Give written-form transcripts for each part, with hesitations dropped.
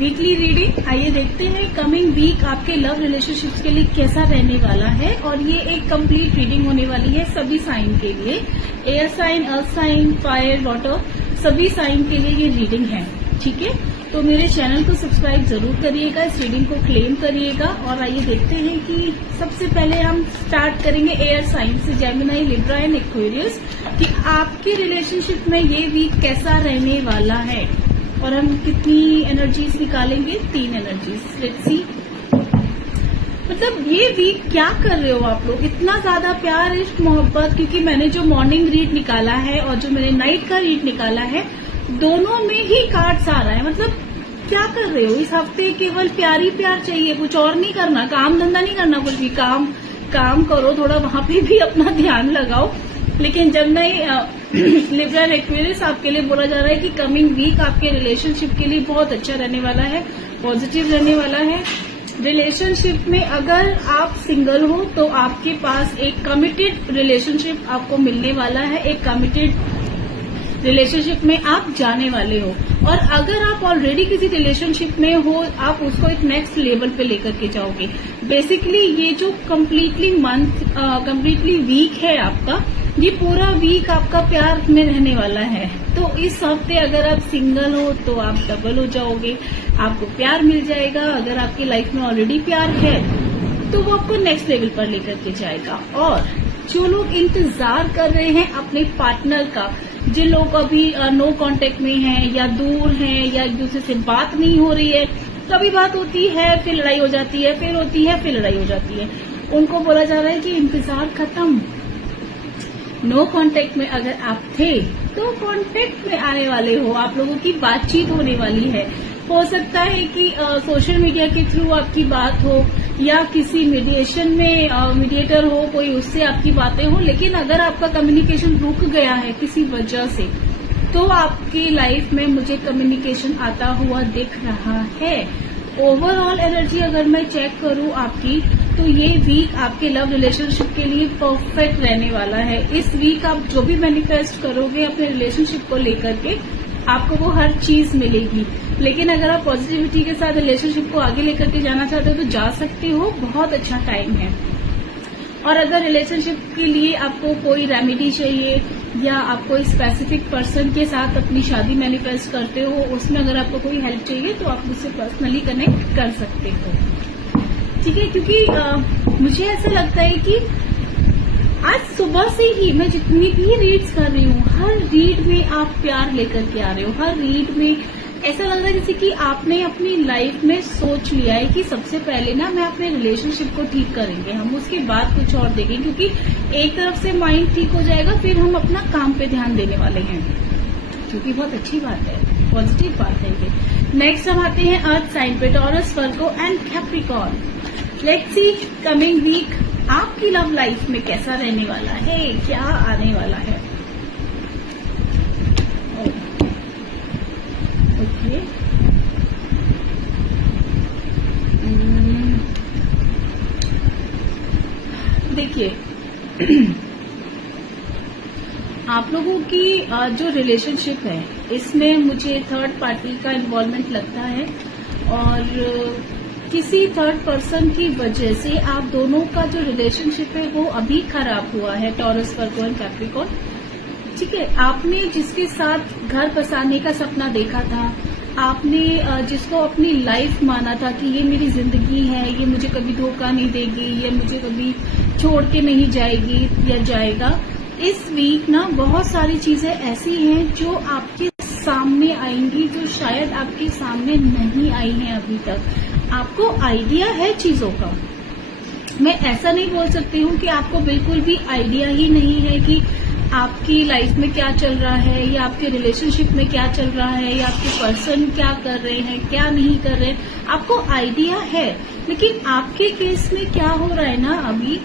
Weekly reading. आइए देखते हैं कमिंग वीक आपके लव रिलेशनशिप्स के लिए कैसा रहने वाला है। और ये एक कंप्लीट रीडिंग होने वाली है सभी साइन के लिए, air sign, earth sign, fire, water, सभी साइन के लिए ये रीडिंग है। ठीक है, तो मेरे चैनल को सब्सक्राइब जरूर करिएगा, इस रीडिंग को क्लेम करिएगा। और आइए देखते हैं कि सबसे पहले हम स्टार्ट करेंगे एयर साइन से, जेमिनी, लिब्रा एंड एक्वेरियस, कि आपके रिलेशनशिप में ये वीक कैसा रहने वाला है। और हम कितनी एनर्जीज निकालेंगे? 3 एनर्जीज। लेट्स सी, मतलब ये वीक क्या कर रहे हो आप लोग? इतना ज्यादा प्यार, इश्क, मोहब्बत, क्योंकि मैंने जो मॉर्निंग रीड निकाला है और जो मैंने नाइट का रीड निकाला है, दोनों में ही कार्ड्स आ रहा है। मतलब क्या कर रहे हो इस हफ्ते? केवल प्यार ही प्यार चाहिए, कुछ और नहीं करना, काम धंधा नहीं करना, कुछ भी काम करो, थोड़ा वहां पे भी अपना ध्यान लगाओ। लेकिन जब नहीं लिब्रा एंड एक्वेरियस आपके लिए बोला जा रहा है कि कमिंग वीक आपके रिलेशनशिप के लिए बहुत अच्छा रहने वाला है, पॉजिटिव रहने वाला है। रिलेशनशिप में अगर आप सिंगल हो तो आपके पास एक कमिटेड रिलेशनशिप आपको मिलने वाला है, एक कमिटेड रिलेशनशिप में आप जाने वाले हो। और अगर आप ऑलरेडी किसी रिलेशनशिप में हो, आप उसको एक नेक्स्ट लेवल पे लेकर के जाओगे। बेसिकली ये जो कम्प्लीटली वीक है आपका, ये पूरा वीक आपका प्यार में रहने वाला है। तो इस हफ्ते अगर आप सिंगल हो तो आप डबल हो जाओगे, आपको प्यार मिल जाएगा। अगर आपकी लाइफ में ऑलरेडी प्यार है तो वो आपको नेक्स्ट लेवल पर लेकर के जाएगा। और जो लोग इंतजार कर रहे हैं अपने पार्टनर का, जिन लोग अभी नो कांटेक्ट में हैं या दूर हैं या एक दूसरे से बात नहीं हो रही है, कभी बात होती है फिर लड़ाई हो जाती है, फिर होती है फिर लड़ाई हो जाती है, उनको बोला जा रहा है कि इंतजार खत्म। नो कांटेक्ट में अगर आप थे तो कांटेक्ट में आने वाले हो, आप लोगों की बातचीत होने वाली है। हो सकता है कि सोशल मीडिया के थ्रू आपकी बात हो या किसी मीडिएशन में मीडिएटर हो कोई, उससे आपकी बातें हो। लेकिन अगर आपका कम्युनिकेशन रुक गया है किसी वजह से, तो आपकी लाइफ में मुझे कम्युनिकेशन आता हुआ दिख रहा है। ओवरऑल एनर्जी अगर मैं चेक करूं आपकी, तो ये वीक आपके लव रिलेशनशिप के लिए परफेक्ट रहने वाला है। इस वीक आप जो भी मैनिफेस्ट करोगे अपने रिलेशनशिप को लेकर के, आपको वो हर चीज मिलेगी। लेकिन अगर आप पॉजिटिविटी के साथ रिलेशनशिप को आगे लेकर के जाना चाहते हो तो जा सकते हो, बहुत अच्छा टाइम है। और अगर रिलेशनशिप के लिए आपको कोई रेमेडी चाहिए या आप कोई स्पेसिफिक पर्सन के साथ अपनी शादी मैनिफेस्ट करते हो, उसमें अगर आपको कोई हेल्प चाहिए तो आप मुझसे पर्सनली कनेक्ट कर सकते हो। ठीक है, क्योंकि मुझे ऐसा लगता है कि आज सुबह से ही मैं जितनी भी रीड्स कर रही हूँ, हर रीड में आप प्यार लेकर के आ रहे हो। हर रीड में ऐसा लग रहा है जैसे कि आपने अपनी लाइफ में सोच लिया है कि सबसे पहले ना मैं अपने रिलेशनशिप को ठीक करेंगे, हम उसके बाद कुछ और देखेंगे। क्योंकि एक तरफ से माइंड ठीक हो जाएगा, फिर हम अपना काम पे ध्यान देने वाले हैं, क्योंकि बहुत अच्छी बात है, पॉजिटिव बात है ये। नेक्स्ट हम आते हैं अर्थ साइन पे, Taurus, Virgo and Capricorn. Let's see coming week आपकी लव लाइफ में कैसा रहने वाला है, क्या आने वाला है। ओके, देखिए आप लोगों की जो रिलेशनशिप है, इसमें मुझे थर्ड पार्टी का इन्वॉल्वमेंट लगता है। और किसी थर्ड पर्सन की वजह से आप दोनों का जो रिलेशनशिप है वो अभी खराब हुआ है, टॉरस, वर्गो एंड कैप्रिकॉर्न। ठीक है, आपने जिसके साथ घर बसाने का सपना देखा था, आपने जिसको अपनी लाइफ माना था कि ये मेरी जिंदगी है, ये मुझे कभी धोखा नहीं देगी, ये मुझे कभी छोड़ के नहीं जाएगी या जाएगा, इस वीक ना बहुत सारी चीजें ऐसी हैं जो आपके सामने आएंगी, जो शायद आपके सामने नहीं आई हैं अभी तक। आपको आइडिया है चीजों का, मैं ऐसा नहीं बोल सकती हूँ कि आपको बिल्कुल भी आइडिया ही नहीं है कि आपकी लाइफ में क्या चल रहा है या आपके रिलेशनशिप में क्या चल रहा है या आपके पर्सन क्या कर रहे हैं, क्या नहीं कर रहे हैं। आपको आइडिया है, लेकिन आपके केस में क्या हो रहा है ना अभी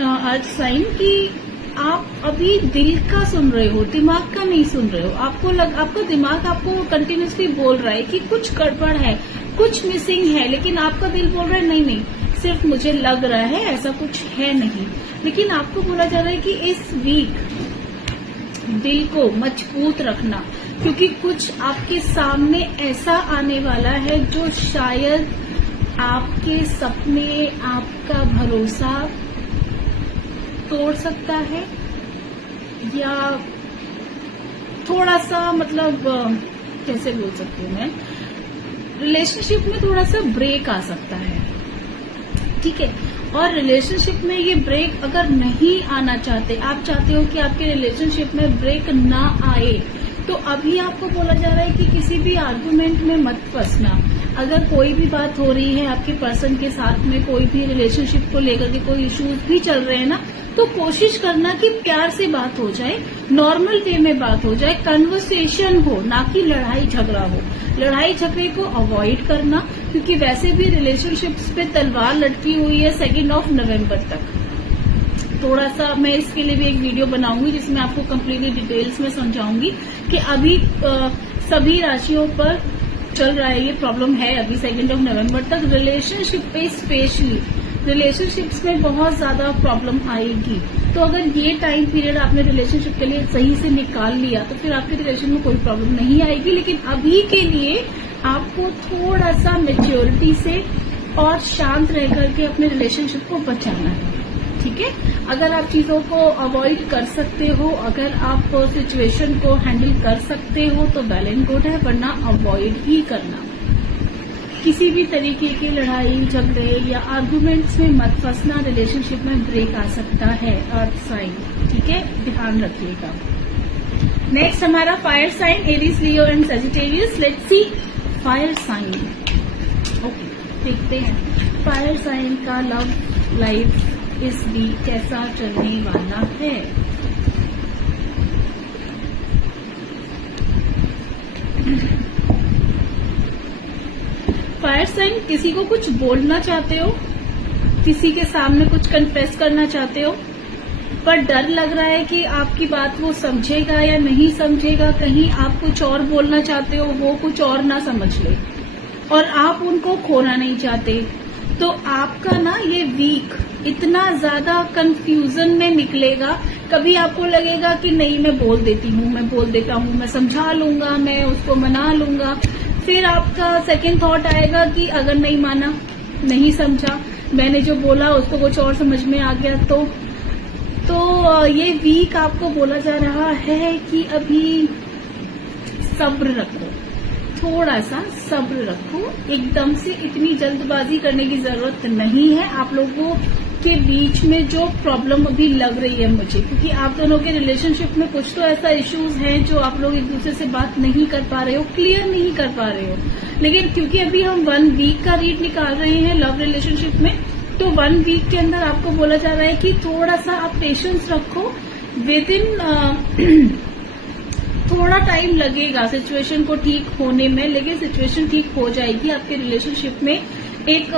अर्थ साइन, कि आप अभी दिल का सुन रहे हो, दिमाग का नहीं सुन रहे हो। आपका दिमाग आपको कंटिन्यूसली बोल रहा है कि कुछ गड़बड़ है, कुछ मिसिंग है, लेकिन आपका दिल बोल रहा है नहीं, सिर्फ मुझे लग रहा है, ऐसा कुछ है नहीं। लेकिन आपको बोला जा रहा है कि इस वीक दिल को मजबूत रखना, क्योंकि कुछ आपके सामने ऐसा आने वाला है जो शायद आपके सपने, आपका भरोसा तोड़ सकता है, या थोड़ा सा मतलब कैसे बोल सकती हूँ मैं, रिलेशनशिप में थोड़ा सा ब्रेक आ सकता है। ठीक है, और रिलेशनशिप में ये ब्रेक अगर नहीं आना चाहते, आप चाहते हो कि आपके रिलेशनशिप में ब्रेक ना आए, तो अभी आपको बोला जा रहा है कि किसी भी आर्गुमेंट में मत फंसना। अगर कोई भी बात हो रही है आपके पर्सन के साथ में, कोई भी रिलेशनशिप को लेकर के कोई इश्यूज भी चल रहे हैं ना, तो कोशिश करना कि प्यार से बात हो जाए, नॉर्मल वे में बात हो जाए, कन्वर्सेशन हो, ना कि लड़ाई झगड़ा हो। लड़ाई झगड़े को अवॉइड करना, क्योंकि वैसे भी रिलेशनशिप्स पे तलवार लटकी हुई है 2 नवंबर तक। थोड़ा सा मैं इसके लिए भी एक वीडियो बनाऊंगी जिसमें आपको कम्प्लीटली डिटेल्स में समझाऊंगी कि अभी सभी राशियों पर चल रहा है ये प्रॉब्लम है अभी 2 नवंबर तक। रिलेशनशिप पे स्पेशली रिलेशनशिप्स में बहुत ज्यादा प्रॉब्लम आएगी। तो अगर ये टाइम पीरियड आपने रिलेशनशिप के लिए सही से निकाल लिया तो फिर आपके रिलेशन में कोई प्रॉब्लम नहीं आएगी। लेकिन अभी के लिए आपको थोड़ा सा मैच्योरिटी से और शांत रह करके अपने रिलेशनशिप को बचाना है। ठीक है, अगर आप चीजों को अवॉइड कर सकते हो, अगर आप सिचुएशन को हैंडल कर सकते हो तो वेल एंड गुड है, वरना अवॉइड ही करना। किसी भी तरीके की लड़ाई झगड़े या आर्गुमेंट्स में मत फंसना, रिलेशनशिप में ब्रेक आ सकता है। अर्थ साइन, ठीक है, ध्यान रखिएगा। नेक्स्ट हमारा fire sign Aries, Leo and Sagittarius. Let's see fire sign. Okay, देखते हैं फायर साइन का लव लाइफ इस वीक कैसा चलने वाला है। फायर साइन किसी को कुछ बोलना चाहते हो, किसी के सामने कुछ कन्फेस करना चाहते हो, पर डर लग रहा है कि आपकी बात वो समझेगा या नहीं समझेगा। कहीं आप कुछ और बोलना चाहते हो, वो कुछ और ना समझ ले, और आप उनको खोना नहीं चाहते। तो आपका ना ये वीक इतना ज्यादा कंफ्यूजन में निकलेगा। कभी आपको लगेगा कि नहीं मैं बोल देती हूँ, मैं बोल देता हूँ, मैं समझा लूंगा, मैं उसको मना लूंगा। फिर आपका सेकंड थॉट आएगा कि अगर नहीं माना, नहीं समझा, मैंने जो बोला उसको कुछ और समझ में आ गया तो ये वीक आपको बोला जा रहा है कि अभी सब्र रखो, थोड़ा सा सब्र रखो। एकदम से इतनी जल्दबाजी करने की जरूरत नहीं है। आप लोगों के बीच में जो प्रॉब्लम अभी लग रही है मुझे, क्योंकि आप दोनों के रिलेशनशिप में कुछ तो ऐसा इश्यूज हैं जो आप लोग एक दूसरे से बात नहीं कर पा रहे हो, क्लियर नहीं कर पा रहे हो। लेकिन क्योंकि अभी हम 1 वीक का रीड निकाल रहे हैं लव रिलेशनशिप में, तो 1 वीक के अंदर आपको बोला जा रहा है कि थोड़ा सा आप पेशेंस रखो। विद इन थोड़ा टाइम लगेगा सिचुएशन को ठीक होने में, लेकिन सिचुएशन ठीक हो जाएगी। आपके रिलेशनशिप में एक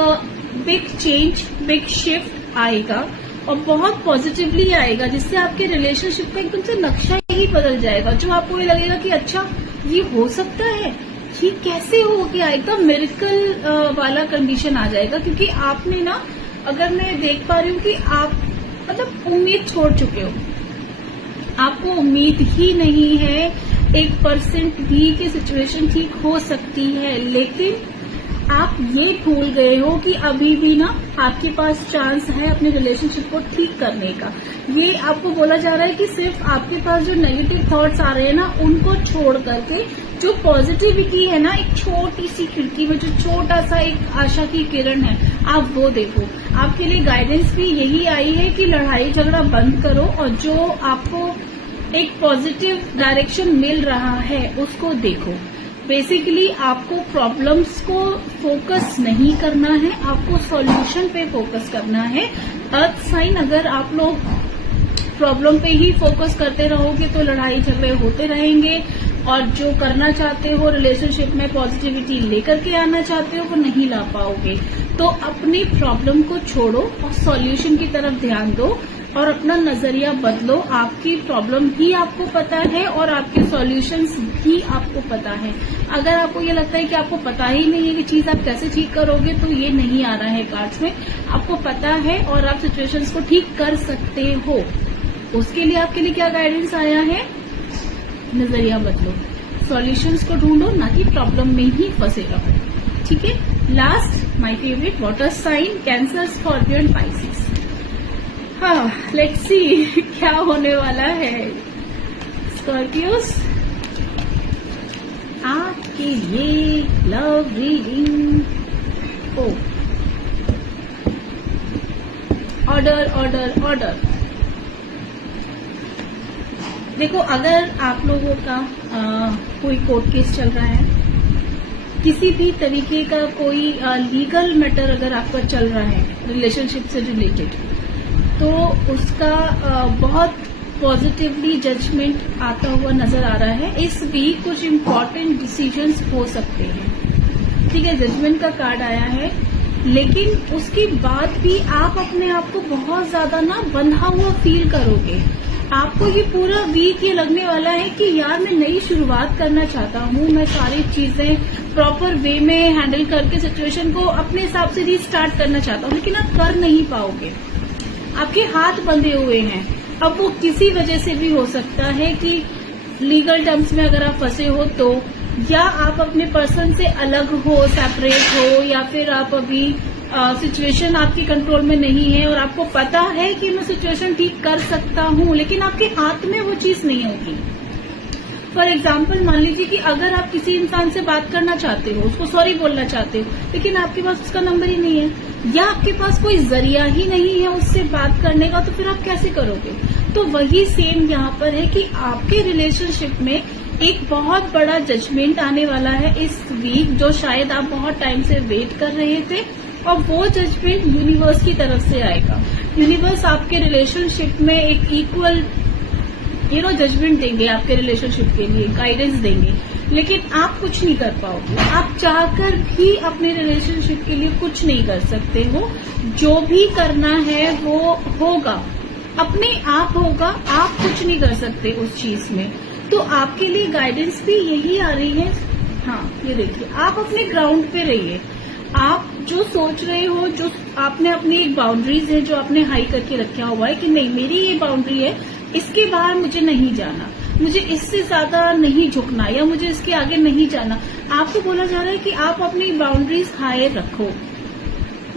बिग चेंज, बिग शिफ्ट आएगा और बहुत पॉजिटिवली आएगा, जिससे आपके रिलेशनशिप का एकदम से नक्शा ही बदल जाएगा। जो आपको ये लगेगा कि अच्छा ये हो सकता है, ये कैसे हो गया, एकदम मिरेकल वाला कंडीशन आ जाएगा। क्योंकि आपने ना, अगर मैं देख पा रही हूँ कि आप मतलब उम्मीद छोड़ चुके हो, आपको उम्मीद ही नहीं है 1% भी कि सिचुएशन ठीक हो सकती है। लेकिन आप ये भूल गए हो कि अभी भी ना आपके पास चांस है अपने रिलेशनशिप को ठीक करने का। ये आपको बोला जा रहा है कि सिर्फ आपके पास जो नेगेटिव थॉट्स आ रहे हैं ना, उनको छोड़ करके जो पॉजिटिविटी है ना, एक छोटी सी खिड़की में जो छोटा सा एक आशा की किरण है, आप वो देखो। आपके लिए गाइडेंस भी यही आई है कि लड़ाई झगड़ा बंद करो, और जो आपको एक पॉजिटिव डायरेक्शन मिल रहा है उसको देखो। बेसिकली आपको प्रॉब्लम्स को फोकस नहीं करना है, आपको सॉल्यूशन पे फोकस करना है। अर्थ साइन, अगर आप लोग प्रॉब्लम पे ही फोकस करते रहोगे तो लड़ाई झगड़े होते रहेंगे, और जो करना चाहते हो रिलेशनशिप में, पॉजिटिविटी लेकर के आना चाहते हो, वो नहीं ला पाओगे। तो अपनी प्रॉब्लम को छोड़ो और सॉल्यूशन की तरफ ध्यान दो और अपना नजरिया बदलो। आपकी प्रॉब्लम भी आपको पता है और आपके सॉल्यूशंस भी आपको पता है। अगर आपको ये लगता है कि आपको पता ही नहीं है कि चीज आप कैसे ठीक करोगे, तो ये नहीं आ रहा है कार्ड्स में। आपको पता है और आप सिचुएशंस को ठीक कर सकते हो। उसके लिए आपके लिए क्या गाइडेंस आया है? नजरिया बदलो, सॉल्यूशंस को ढूंढो, ना कि प्रॉब्लम में ही फंसे रहो। ठीक है। Last my favourite water sign, cancer, Scorpio and Pisces. हाँ, लेट्स सी क्या होने वाला है। स्कॉर्पियोस, आपके लिए love reading. Oh, order order order. देखो, अगर आप लोगों का कोई कोर्ट केस चल रहा है, किसी भी तरीके का कोई लीगल मैटर अगर आपका चल रहा है रिलेशनशिप से रिलेटेड, तो उसका बहुत पॉजिटिवली जजमेंट आता हुआ नजर आ रहा है। इस वीक कुछ इम्पोर्टेंट डिसीजंस हो सकते हैं। ठीक है, जजमेंट का कार्ड आया है, लेकिन उसके बाद भी आप अपने आप को बहुत ज्यादा ना बंधा हुआ फील करोगे। आपको ये पूरा वीक ये लगने वाला है कि यार मैं नई शुरुआत करना चाहता हूँ, मैं सारी चीजें प्रॉपर वे में हैंडल करके सिचुएशन को अपने हिसाब से रीस्टार्ट करना चाहता हूँ, लेकिन आप कर नहीं पाओगे। आपके हाथ बंधे हुए हैं। अब वो किसी वजह से भी हो सकता है कि लीगल टर्म्स में अगर आप फंसे हो तो, या आप अपने पर्सन से अलग हो, सेपरेट हो, या फिर आप अभी सिचुएशन आपके कंट्रोल में नहीं है और आपको पता है कि मैं सिचुएशन ठीक कर सकता हूँ, लेकिन आपके हाथ में वो चीज नहीं होगी। फॉर एग्जाम्पल, मान लीजिए कि अगर आप किसी इंसान से बात करना चाहते हो, उसको सॉरी बोलना चाहते हो, लेकिन आपके पास उसका नंबर ही नहीं है, या आपके पास कोई जरिया ही नहीं है उससे बात करने का, तो फिर आप कैसे करोगे? तो वही सेम यहाँ पर है कि आपके रिलेशनशिप में एक बहुत बड़ा जजमेंट आने वाला है इस वीक, जो शायद आप बहुत टाइम से वेट कर रहे थे, और वो जजमेंट यूनिवर्स की तरफ से आएगा। यूनिवर्स आपके रिलेशनशिप में एक इक्वल जजमेंट देंगे, आपके रिलेशनशिप के लिए गाइडेंस देंगे, लेकिन आप कुछ नहीं कर पाओगे। आप चाहकर भी अपने रिलेशनशिप के लिए कुछ नहीं कर सकते हो। जो भी करना है वो होगा, अपने आप होगा, आप कुछ नहीं कर सकते उस चीज में। तो आपके लिए गाइडेंस भी यही आ रही है। हाँ, ये देखिए, आप अपने ग्राउंड पे रहिए। आप जो सोच रहे हो, जो आपने अपनी एक बाउंड्रीज है जो आपने हाई करके रखा हुआ है कि नहीं, मेरी ये बाउंड्री है, इसके बाहर मुझे नहीं जाना, मुझे इससे ज्यादा नहीं झुकना, या मुझे इसके आगे नहीं जाना। आपको बोला जा रहा है कि आप अपनी बाउंड्रीज हाई रखो,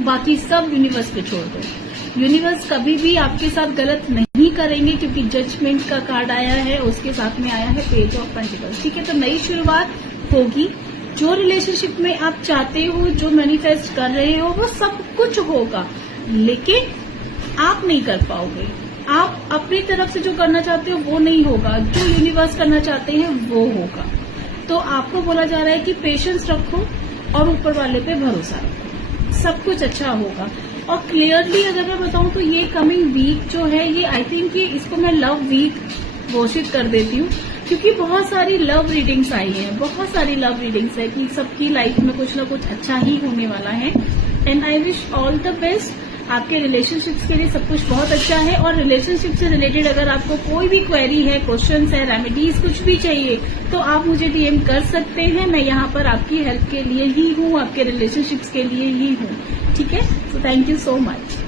बाकी सब यूनिवर्स पे छोड़ दो। यूनिवर्स कभी भी आपके साथ गलत नहीं करेंगे, क्योंकि जजमेंट का कार्ड आया है, उसके साथ में आया है पेज ऑफ पेंटिकल्स। ठीक है, तो नई शुरुआत होगी। जो रिलेशनशिप में आप चाहते हो, जो मैनिफेस्ट कर रहे हो, वो सब कुछ होगा, लेकिन आप नहीं कर पाओगे। आप अपनी तरफ से जो करना चाहते हो वो नहीं होगा, जो यूनिवर्स करना चाहते हैं वो होगा। तो आपको बोला जा रहा है कि पेशेंस रखो और ऊपर वाले पे भरोसा रखो, सब कुछ अच्छा होगा। और क्लियरली अगर मैं बताऊं तो ये कमिंग वीक जो है, ये आई थिंक ये इसको मैं लव वीक घोषित कर देती हूँ, क्योंकि बहुत सारी लव रीडिंग्स आई हैं, बहुत सारी लव रीडिंग्स है कि सबकी लाइफ में कुछ ना कुछ अच्छा ही होने वाला है। And I wish all the best. आपके रिलेशनशिप्स के लिए सब कुछ बहुत अच्छा है। और रिलेशनशिप से रिलेटेड अगर आपको कोई भी क्वेरी है, क्वेश्चंस है, रेमेडीज कुछ भी चाहिए, तो आप मुझे डीएम कर सकते हैं। मैं यहाँ पर आपकी हेल्प के लिए ही हूँ, आपके रिलेशनशिप्स के लिए ही हूँ। ठीक है, so thank you so much.